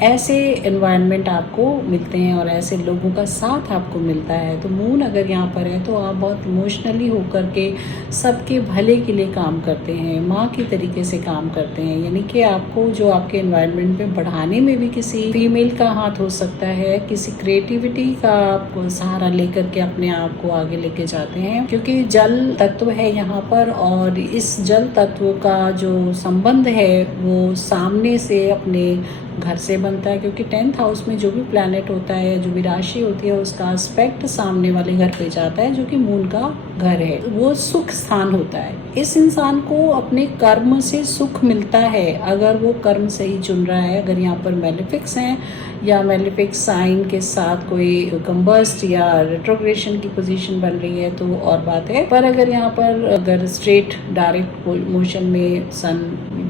ऐसे एनवायरनमेंट आपको मिलते हैं और ऐसे लोगों का साथ आपको मिलता है। तो मून अगर यहाँ पर है तो आप बहुत इमोशनली होकर के सबके भले के लिए काम करते हैं, माँ की तरीके से काम करते हैं। यानी कि आपको जो आपके एनवायरनमेंट में बढ़ाने में भी किसी फीमेल का हाथ हो सकता है, किसी क्रिएटिविटी का आप सहारा लेकर के अपने आप को आगे लेके जाते हैं, क्योंकि जल तत्व है यहाँ पर। और इस जल तत्व का जो संबंध है वो सामने से अपने घर से बनता है, क्योंकि 10th हाउस में जो भी प्लैनेट होता है, जो भी राशि होती है, उसका एस्पेक्ट सामने वाले घर पे जाता है, जो कि मून का घर है। वो सुख स्थान होता है। इस इंसान को अपने कर्म से सुख मिलता है, अगर वो कर्म सही चुन रहा है। अगर यहाँ पर मेलेफिक्स हैं या मेलेफिक साइन के साथ कोई कंबस्ट या रेट्रोग्रेशन की पोजीशन बन रही है तो और बात है। पर अगर यहाँ पर अगर स्ट्रेट डायरेक्ट मोशन में सन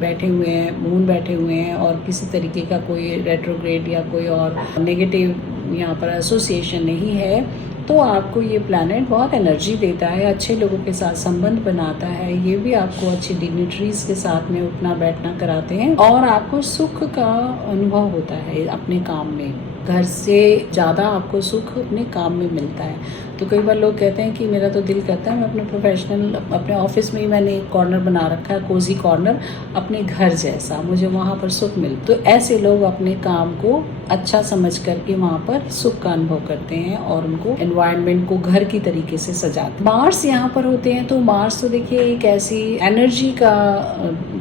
बैठे हुए हैं, मून बैठे हुए हैं और किसी तरीके का कोई रेट्रोग्रेड या कोई और नेगेटिव यहाँ पर एसोसिएशन नहीं है, तो आपको ये प्लैनेट बहुत एनर्जी देता है, अच्छे लोगों के साथ संबंध बनाता है। ये भी आपको अच्छी डिग्निटरीज के साथ में उठना बैठना कराते हैं और आपको सुख का अनुभव होता है अपने काम में। घर से ज़्यादा आपको सुख अपने काम में मिलता है। तो कई बार लोग कहते हैं कि मेरा तो दिल करता है मैं अपने प्रोफेशनल अपने ऑफिस में ही मैंने एक कॉर्नर बना रखा है, कोजी कॉर्नर, अपने घर जैसा, मुझे वहाँ पर सुख मिलता। तो ऐसे लोग अपने काम को अच्छा समझ करके वहाँ पर सुख का अनुभव करते हैं और उनको एनवायरनमेंट को घर की तरीके से सजाते। मार्स यहाँ पर होते हैं तो मार्स तो देखिए एक ऐसी एनर्जी का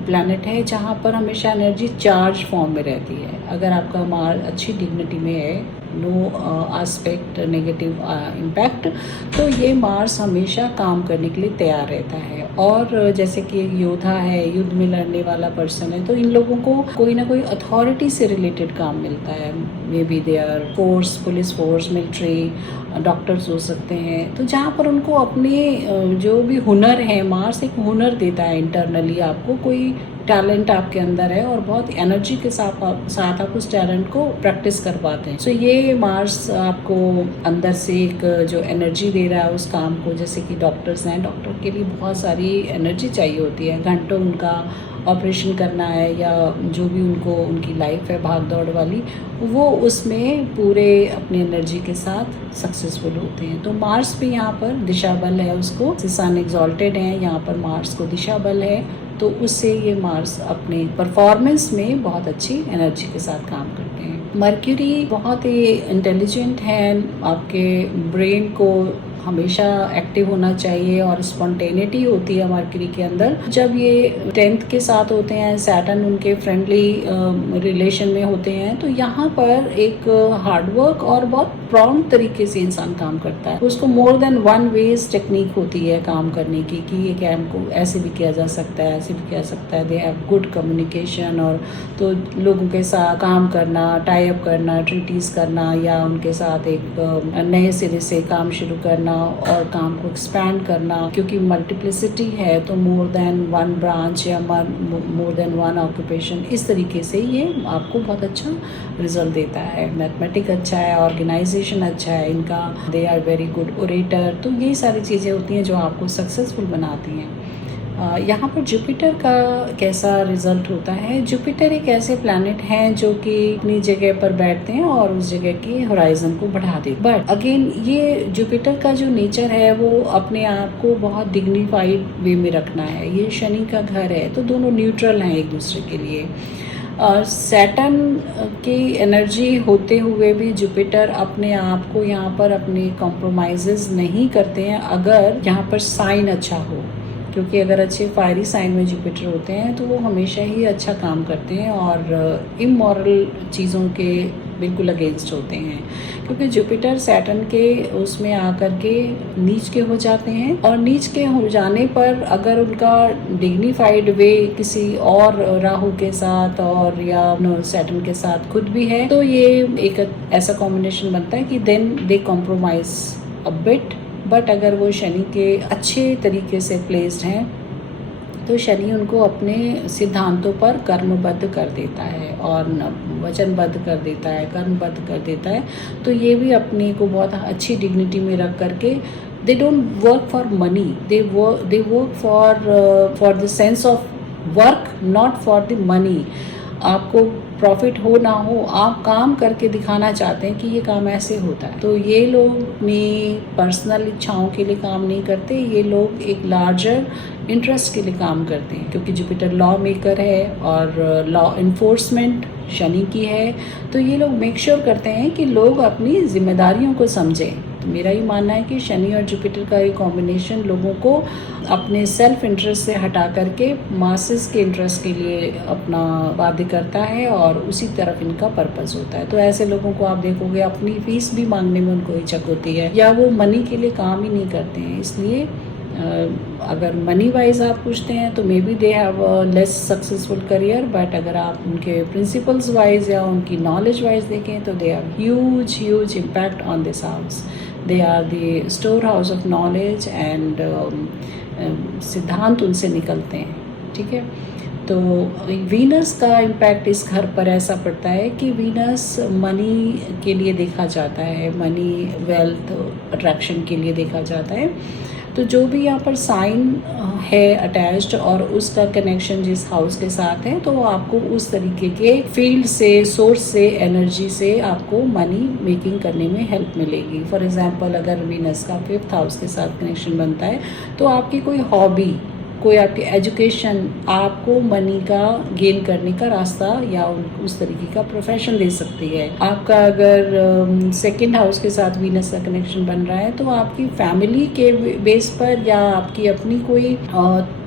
प्लैनेट है जहाँ पर हमेशा एनर्जी चार्ज फॉर्म में रहती है। अगर आपका मार्स अच्छी डिग्निटी में है, नो एस्पेक्ट नेगेटिव इम्पैक्ट, तो ये मार्स हमेशा काम करने के लिए तैयार रहता है। और जैसे कि एक योद्धा है, युद्ध में लड़ने वाला पर्सन है, तो इन लोगों को कोई ना कोई अथॉरिटी से रिलेटेड काम मिलता है। May be they are force, police force, military, doctors हो सकते हैं। तो जहाँ पर उनको अपने जो भी हुनर है, मार्स एक हुनर देता है इंटरनली, आपको कोई टैलेंट आपके अंदर है और बहुत एनर्जी के साथ आप उस टैलेंट को प्रैक्टिस कर पाते हैं। सो ये मार्स आपको अंदर से एक जो एनर्जी दे रहा है उस काम को, जैसे कि डॉक्टर्स हैं, डॉक्टर के लिए बहुत सारी एनर्जी चाहिए होती है, घंटों उनका ऑपरेशन करना है या जो भी उनको उनकी लाइफ है भाग दौड़ वाली, वो उसमें पूरे अपनी एनर्जी के साथ सक्सेसफुल होते हैं। तो मार्स भी यहाँ पर दिशा बल है, उसको सन एक्सॉल्टेड है, यहाँ पर मार्स को दिशा बल है, तो उससे ये मार्स अपने परफॉर्मेंस में बहुत अच्छी एनर्जी के साथ काम करते हैं। मर्क्यूरी बहुत ही इंटेलिजेंट है, आपके ब्रेन को हमेशा एक्टिव होना चाहिए और स्पॉन्टेनिटी होती है मर्क्यूरी के अंदर। जब ये 10th के साथ होते हैं, सैटर्न उनके फ्रेंडली रिलेशन में होते हैं, तो यहाँ पर एक हार्डवर्क और बहुत प्रॉम्प्ट तरीके से इंसान काम करता है। उसको more than one wage technique होती है काम करने की, कि ये काम को ऐसे भी किया जा सकता है, ऐसे भी किया सकता है। दे हैव गुड कम्युनिकेशन, और तो लोगों के साथ काम करना, टाई अप करना, ट्रीटीज करना या उनके साथ एक नए सिरे से काम शुरू करना, करना और काम को एक्सपैंड करना, क्योंकि मल्टीप्लिसिटी है तो मोर देन वन ब्रांच या मोर देन वन ऑक्यूपेशन, इस तरीके से ये आपको बहुत अच्छा रिजल्ट देता है। मैथमेटिक अच्छा है, ऑर्गेनाइजेशन अच्छा है इनका, they are very good orator. तो यही सारी चीज़ें होती हैं जो आपको सक्सेसफुल बनाती हैं। यहाँ पर जुपिटर का कैसा रिजल्ट होता है। जुपिटर एक ऐसे प्लैनेट हैं जो कि अपनी जगह पर बैठते हैं और उस जगह की होराइजन को बढ़ा देते हैं। बट अगेन ये जुपिटर का जो नेचर है वो अपने आप को बहुत डिग्निफाइड वे में रखना है। ये शनि का घर है तो दोनों न्यूट्रल हैं एक दूसरे के लिए। सैटर्न की एनर्जी होते हुए भी जुपिटर अपने आप को यहाँ पर अपने कॉम्प्रोमाइजेज नहीं करते हैं अगर यहाँ पर साइन अच्छा हो, क्योंकि अगर अच्छे फायरी साइन में जुपिटर होते हैं तो वो हमेशा ही अच्छा काम करते हैं और इमोरल चीज़ों के बिल्कुल अगेंस्ट होते हैं, क्योंकि जुपिटर सैटर्न के उसमें आकर के नीच के हो जाते हैं और नीच के हो जाने पर अगर उनका डिग्निफाइड वे किसी और राहु के साथ और या सैटर्न के साथ खुद भी है तो ये एक ऐसा कॉम्बिनेशन बनता है कि then they compromise a bit. But अगर वो शनि के अच्छे तरीके से प्लेस्ड हैं तो शनि उनको अपने सिद्धांतों पर कर्मबद्ध कर देता है और वचनबद्ध कर देता है, कर्मबद्ध कर देता है। तो ये भी अपने को बहुत अच्छी डिग्निटी में रख करके they don't work for money, they work for the sense of work, not for the money. आपको प्रॉफिट हो ना हो, आप काम करके दिखाना चाहते हैं कि ये काम ऐसे होता है। तो ये लोग अपनी पर्सनल इच्छाओं के लिए काम नहीं करते, ये लोग एक लार्जर इंटरेस्ट के लिए काम करते हैं, क्योंकि जुपिटर लॉ मेकर है और लॉ इन्फोर्समेंट शनि की है। तो ये लोग मेक श्योर करते हैं कि लोग अपनी जिम्मेदारियों को समझें। तो मेरा ही मानना है कि शनि और जुपिटर का ये कॉम्बिनेशन लोगों को अपने सेल्फ इंटरेस्ट से हटा करके मासेस के इंटरेस्ट के लिए अपना बाध्य करता है और उसी तरफ इनका पर्पस होता है। तो ऐसे लोगों को आप देखोगे अपनी फीस भी मांगने में उनको हिचक होती है या वो मनी के लिए काम ही नहीं करते हैं। इसलिए अगर मनी वाइज आप पूछते हैं तो मे be they have less successful career, but अगर आप उनके प्रिंसिपल्स वाइज या उनकी नॉलेज वाइज देखें तो they have huge impact on this house. They are the store house of knowledge and सिद्धांत उनसे निकलते हैं। ठीक है, तो वीनस का इम्पैक्ट इस घर पर ऐसा पड़ता है कि वीनस मनी के लिए देखा जाता है, मनी वेल्थ अट्रैक्शन के लिए देखा जाता है। तो जो भी यहाँ पर साइन है अटैच्ड और उसका कनेक्शन जिस हाउस के साथ है तो आपको उस तरीके के फील्ड से, सोर्स से, एनर्जी से आपको मनी मेकिंग करने में हेल्प मिलेगी। फॉर एग्जांपल अगर वीनस का 5th हाउस के साथ कनेक्शन बनता है तो आपकी कोई हॉबी, कोई आपकी एजुकेशन आपको मनी का गेन करने का रास्ता या उस तरीके का प्रोफेशन दे सकती है। आपका अगर 2nd हाउस के साथ वीनस का कनेक्शन बन रहा है तो आपकी फैमिली के बेस पर या आपकी अपनी कोई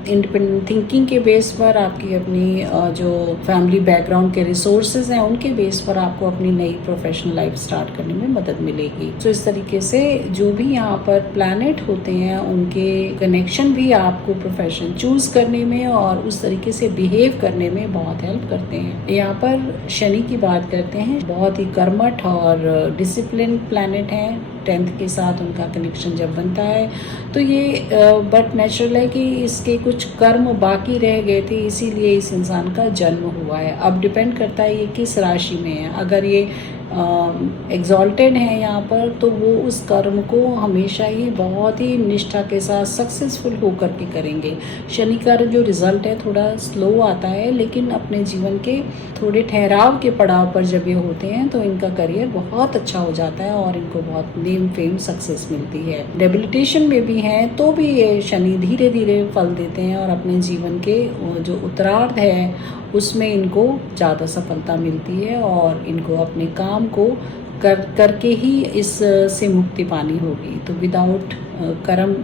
इंडिपेंडेंट थिंकिंग के बेस पर, आपकी अपनी जो फैमिली बैकग्राउंड के रिसोर्सेज हैं उनके बेस पर आपको अपनी नई प्रोफेशनल लाइफ स्टार्ट करने में मदद मिलेगी। तो इस तरीके से जो भी यहाँ पर प्लैनेट होते हैं उनके कनेक्शन भी आपको प्रोफेशन चूज करने में और उस तरीके से बिहेव करने में बहुत हेल्प करते हैं। यहाँ पर शनि की बात करते हैं, बहुत ही कर्मठ और डिसिप्लिन प्लैनेट हैं। 10th के साथ उनका कनेक्शन जब बनता है तो ये बट नेचुरल है कि इसके कुछ कर्म बाकी रह गए थे, इसीलिए इस इंसान का जन्म हुआ है। अब डिपेंड करता है ये किस राशि में है। अगर ये एग्जॉल्टेड है यहाँ पर तो वो उस कर्म को हमेशा ही बहुत ही निष्ठा के साथ सक्सेसफुल होकर के करेंगे। शनि का जो रिजल्ट है थोड़ा स्लो आता है, लेकिन अपने जीवन के थोड़े ठहराव के पड़ाव पर जब ये होते हैं तो इनका करियर बहुत अच्छा हो जाता है और इनको बहुत नेम फेम सक्सेस मिलती है। डेबिलिटेशन में भी हैं तो भी ये शनि धीरे धीरे फल देते हैं और अपने जीवन के जो उत्तरार्ध है उसमें इनको ज़्यादा सफलता मिलती है और इनको अपने काम को करके ही इस से मुक्ति पानी होगी। तो विदाउट कर्म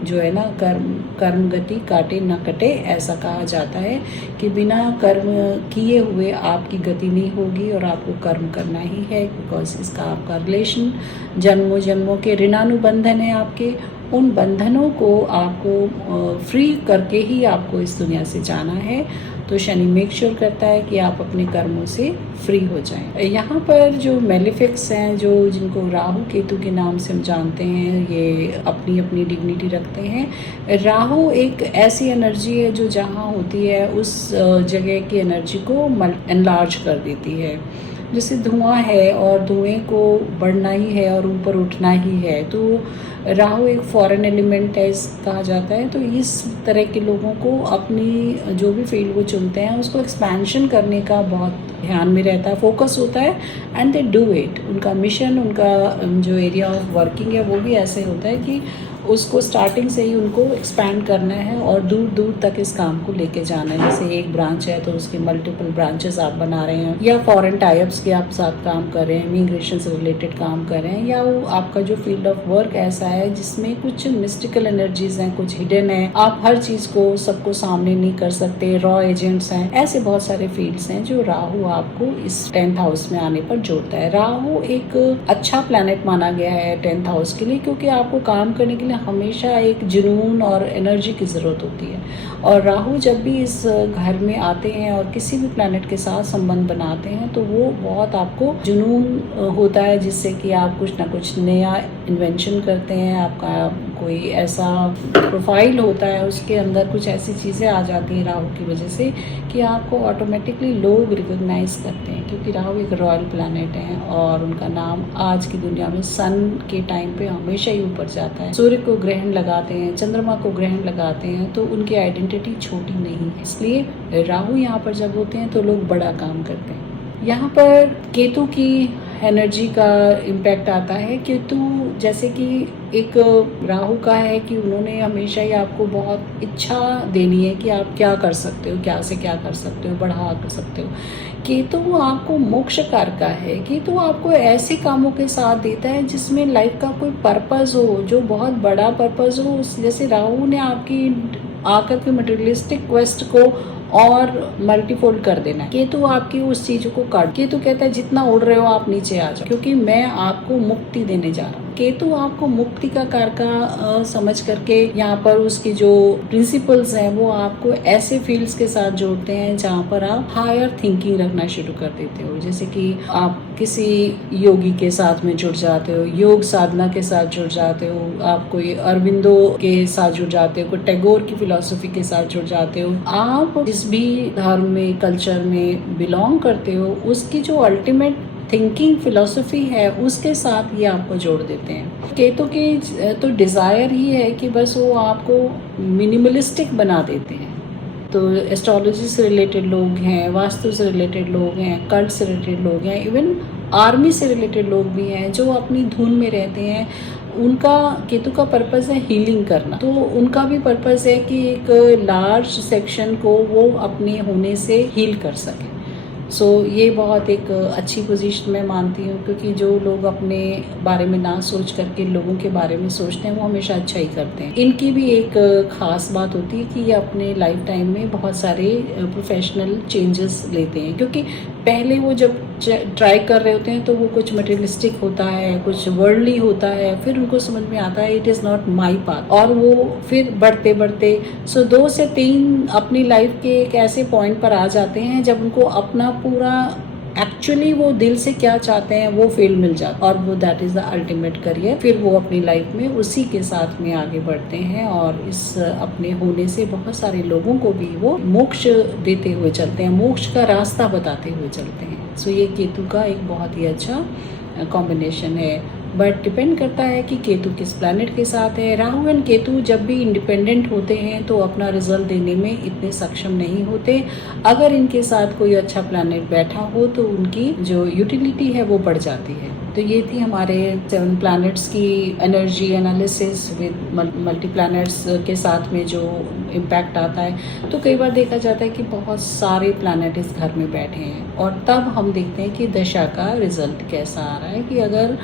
जो है ना, कर्म गति काटे ना कटे, ऐसा कहा जाता है कि बिना कर्म किए हुए आपकी गति नहीं होगी और आपको कर्म करना ही है, बिकॉज इसका आपका रिलेशन जन्मों जन्मों के ऋणानुबंधन है आपके उन बंधनों को आपको फ्री करके ही आपको इस दुनिया से जाना है। तो शनि मेक श्योर करता है कि आप अपने कर्मों से फ्री हो जाएं। यहाँ पर जो मेलेफिक्स हैं, जो जिनको राहु केतु के नाम से हम जानते हैं, ये अपनी अपनी डिग्निटी रखते हैं। राहु एक ऐसी एनर्जी है जो जहाँ होती है उस जगह की एनर्जी को एनलार्ज कर देती है। जैसे धुआं है और धुएं को बढ़ना ही है और ऊपर उठना ही है, तो राहु एक फॉरेन एलिमेंट है कहा जाता है। तो इस तरह के लोगों को अपनी जो भी फील्ड वो चुनते हैं उसको एक्सपेंशन करने का बहुत ध्यान में रहता है, फोकस होता है, एंड दे डू इट। उनका मिशन, उनका जो एरिया ऑफ वर्किंग है वो भी ऐसे होता है कि उसको स्टार्टिंग से ही उनको एक्सपैंड करना है और दूर दूर तक इस काम को लेके जाना है। जैसे एक ब्रांच है तो उसके मल्टीपल ब्रांचेस आप बना रहे हैं, या फॉरेन टाइप्स के आप साथ काम कर रहे हैं, इमिग्रेशन से रिलेटेड काम कर रहे हैं, या वो आपका जो फील्ड ऑफ वर्क ऐसा है जिसमें कुछ मिस्टिकल एनर्जीज हैं, कुछ हिडन है, आप हर चीज को सबको सामने नहीं कर सकते, रॉ एजेंट्स हैं। ऐसे बहुत सारे फील्ड्स हैं जो राहु आपको इस 10th हाउस में आने पर जोड़ता है। राहु एक अच्छा प्लैनेट माना गया है 10th हाउस के लिए, क्योंकि आपको काम करने के लिए हमेशा एक जुनून और एनर्जी की ज़रूरत होती है। और राहु जब भी इस घर में आते हैं और किसी भी प्लैनेट के साथ संबंध बनाते हैं तो वो बहुत आपको जुनून होता है, जिससे कि आप कुछ ना कुछ नया इन्वेंशन करते हैं। आपका कोई ऐसा प्रोफाइल होता है, उसके अंदर कुछ ऐसी चीज़ें आ जाती हैं राहु की वजह से कि आपको ऑटोमेटिकली लोग रिकॉग्नाइज करते हैं, क्योंकि राहु एक रॉयल प्लैनेट है और उनका नाम आज की दुनिया में सन के टाइम पे हमेशा ही ऊपर जाता है। सूर्य को ग्रहण लगाते हैं, चंद्रमा को ग्रहण लगाते हैं, तो उनकी आइडेंटिटी छोटी नहीं है। इसलिए राहु यहाँ पर जब होते हैं तो लोग बड़ा काम करते हैं। यहाँ पर केतु की एनर्जी का इम्पैक्ट आता है। केतु जैसे कि एक राहु का है कि उन्होंने हमेशा ही आपको बहुत इच्छा देनी है कि आप क्या कर सकते हो, क्या से क्या कर सकते हो, बढ़ा कर सकते हो। केतु आपको मोक्ष कारक है। केतु आपको ऐसे कामों के साथ देता है जिसमें लाइफ का कोई पर्पस हो, जो बहुत बड़ा पर्पस हो। जैसे राहु ने आपकी आकर के मटेरियलिस्टिक क्वेस्ट को और मल्टीफोल्ड कर देना है। केतु आपकी उस चीज को काट, केतु कहता है जितना उड़ रहे हो आप नीचे आ जाओ, क्योंकि मैं आपको मुक्ति देने जा रहा हूँ। केतु आपको मुक्ति का कारक समझ करके यहाँ पर उसकी जो प्रिंसिपल्स हैं वो आपको ऐसे फील्ड्स के साथ जोड़ते हैं जहाँ पर आप हायर थिंकिंग रखना शुरू कर देते हो। जैसे कि आप किसी योगी के साथ में जुड़ जाते हो, योग साधना के साथ जुड़ जाते हो, आप कोई अरविंदो के साथ जुड़ जाते हो, कोई टैगोर की फिलॉसफी के साथ जुड़ जाते हो। आप जिस भी धर्म में, कल्चर में बिलोंग करते हो, उसकी जो अल्टीमेट थिंकिंग फिलॉसफी है उसके साथ ये आपको जोड़ देते हैं। केतु की तो डिज़ायर ही है कि बस वो आपको मिनिमलिस्टिक बना देते हैं। तो एस्ट्रोलॉजी से रिलेटेड लोग हैं, वास्तु से रिलेटेड लोग हैं, कल्ट से रिलेटेड लोग हैं, इवन आर्मी से रिलेटेड लोग भी हैं जो अपनी धुन में रहते हैं। उनका केतु का पर्पस है हीलिंग करना, तो उनका भी पर्पस है कि एक लार्ज सेक्शन को वो अपने होने से हील कर सके। सो ये बहुत एक अच्छी पोजीशन मैं मानती हूँ, क्योंकि जो लोग अपने बारे में ना सोच करके लोगों के बारे में सोचते हैं वो हमेशा अच्छा ही करते हैं। इनकी भी एक खास बात होती है कि ये अपने लाइफ टाइम में बहुत सारे प्रोफेशनल चेंजेस लेते हैं, क्योंकि पहले वो जब ट्राई कर रहे होते हैं तो वो कुछ मटेरियलिस्टिक होता है, कुछ वर्ल्डली होता है, फिर उनको समझ में आता है it is not my path, और वो फिर बढ़ते बढ़ते 2 से 3 अपनी लाइफ के एक ऐसे पॉइंट पर आ जाते हैं जब उनको अपना पूरा एक्चुअली वो दिल से क्या चाहते हैं वो फील्ड मिल जाता है, और वो that is the ultimate career. फिर वो अपनी लाइफ में उसी के साथ में आगे बढ़ते हैं और इस अपने होने से बहुत सारे लोगों को भी वो मोक्ष देते हुए चलते हैं, मोक्ष का रास्ता बताते हुए चलते हैं। सो ये केतु का एक बहुत ही अच्छा कॉम्बिनेशन है, बट डिपेंड करता है कि केतु किस प्लैनेट के साथ है। राहु एंड केतु जब भी इंडिपेंडेंट होते हैं तो अपना रिजल्ट देने में इतने सक्षम नहीं होते। अगर इनके साथ कोई अच्छा प्लैनेट बैठा हो तो उनकी जो यूटिलिटी है वो बढ़ जाती है। तो ये थी हमारे 7 प्लैनेट्स की energy analysis with multi planets के साथ में जो इम्पैक्ट आता है। तो कई बार देखा जाता है कि बहुत सारे प्लैनेट इस घर में बैठे हैं और तब हम देखते हैं कि दशा का रिजल्ट कैसा आ रहा है, कि अगर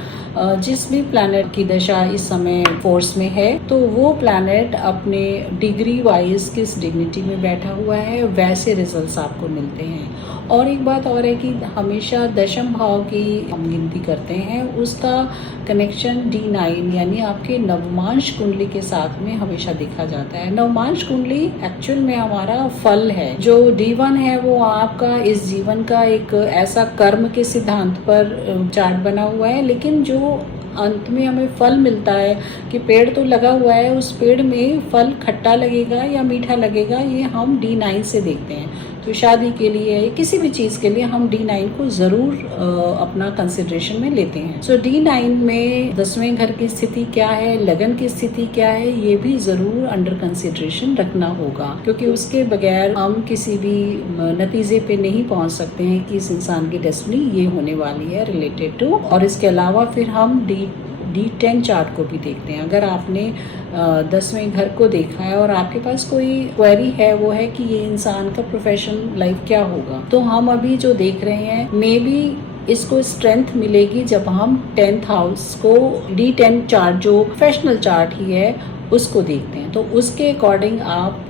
जिस भी प्लैनेट की दशा इस समय फोर्स में है तो वो प्लैनेट अपने डिग्री वाइज किस डिग्निटी में बैठा हुआ है, वैसे रिजल्ट्स आपको मिलते हैं। और एक बात और है कि हमेशा दशम भाव की हम गिनती करते हैं उसका कनेक्शन D9 यानी आपके नवमांश कुंडली के साथ में हमेशा देखा जाता है। नवमांश कुंडली एक्चुअल में हमारा फल है। जो D1 है वो आपका इस जीवन का एक ऐसा कर्म के सिद्धांत पर चार्ट बना हुआ है, लेकिन जो अंत में हमें फल मिलता है कि पेड़ तो लगा हुआ है, उस पेड़ में फल खट्टा लगेगा या मीठा लगेगा, ये हम D9 से देखते हैं। तो शादी के लिए किसी भी चीज़ के लिए हम D9 को ज़रूर अपना कंसिडरेशन में लेते हैं। सो D9 में 10वें घर की स्थिति क्या है, लगन की स्थिति क्या है, ये भी ज़रूर अंडर कंसिडरेशन रखना होगा, क्योंकि उसके बगैर हम किसी भी नतीजे पे नहीं पहुंच सकते हैं कि इस इंसान की डेस्टिनी ये होने वाली है रिलेटेड टू। और इसके अलावा फिर हम D10 चार्ट को भी देखते हैं। अगर आपने 10वें घर को देखा है और आपके पास कोई क्वेरी है, वो है कि ये इंसान का प्रोफेशन लाइफ क्या होगा, तो हम अभी जो देख रहे हैं मे बी इसको स्ट्रेंथ मिलेगी जब हम 10th हाउस को D10 चार्ट जो प्रोफेशनल चार्ट ही है उसको देखते हैं। तो उसके अकॉर्डिंग आप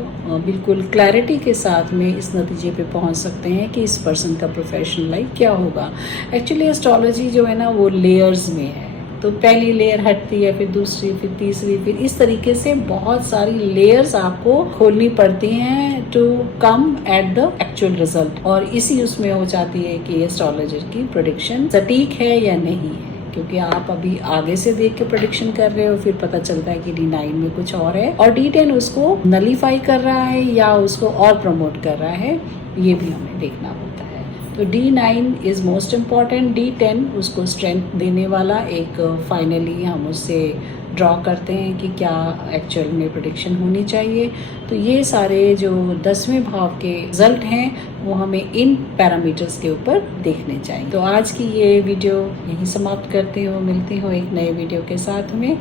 बिल्कुल क्लैरिटी के साथ में इस नतीजे पे पहुंच सकते हैं कि इस पर्सन का प्रोफेशनल लाइफ क्या होगा। एक्चुअली एस्ट्रोलॉजी जो है ना वो लेयर्स में है, तो पहली लेयर हटती है, फिर दूसरी, फिर तीसरी, फिर इस तरीके से बहुत सारी लेयर्स आपको खोलनी पड़ती हैं to come at the actual result. और इसी उसमें हो जाती है कि एस्ट्रोलॉजर की प्रेडिक्शन सटीक है या नहीं है, क्योंकि आप अभी आगे से देख के प्रेडिक्शन कर रहे हो, फिर पता चलता है कि D9 में कुछ और है और D10 उसको नलीफाई कर रहा है या उसको और प्रमोट कर रहा है, ये भी हमें देखना होता है। तो D9 is most important. D10 उसको स्ट्रेंथ देने वाला एक फाइनली हम उससे ड्रॉ करते हैं कि क्या एक्चुअल में प्रेडिक्शन होनी चाहिए। तो ये सारे जो 10वें भाव के रिजल्ट हैं वो हमें इन पैरामीटर्स के ऊपर देखने चाहिए। तो आज की ये वीडियो यहीं समाप्त करती हूँ, मिलती हूँ एक नए वीडियो के साथ में।